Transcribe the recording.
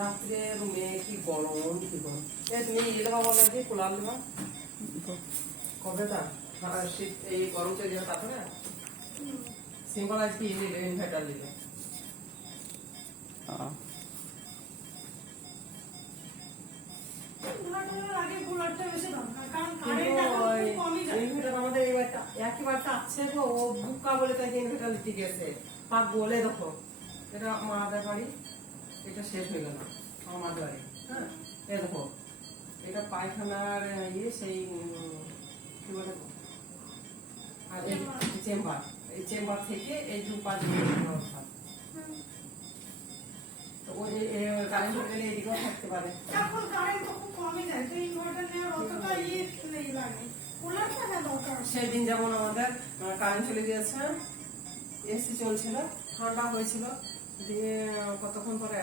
রাত্রে রুমে কি গরম কি গরম। তুমি ইয়ে দেবা বলে যে কুলার দেবা কবে তা শীত এই গরম চলে যাবে তারপরে সিম্পল আজকে ইনভার্টার দিলে আমাদের একই বারটা আছে গো ও বুকা বলে তাই ইনভার্টার দিতে গেছে পাক বলে দেখো এটা মাদের বাড়ি এটা শেষ হয়ে গেল আমার মাদের বাড়ি। হ্যাঁ এ দেখো এটা পায়খানার ইয়ে সেই কি বলে আর এই চেম্বার এই চেম্বার থেকে এই দুপা দিয়ে অবস্থা তো ওই কারেন্ট গেলে এদিকেও থাকতে পারে। এখন কারেন্ট তো খুব কমই যায় তো ইনভার্টার নেওয়ার অতটা ইয়ে নেই লাগে কুলার থাকা দরকার। সেদিন যেমন আমাদের কারেন্ট চলে গিয়েছে এসি চলছিল ঠান্ডা হয়েছিল দিয়ে কতক্ষণ পরে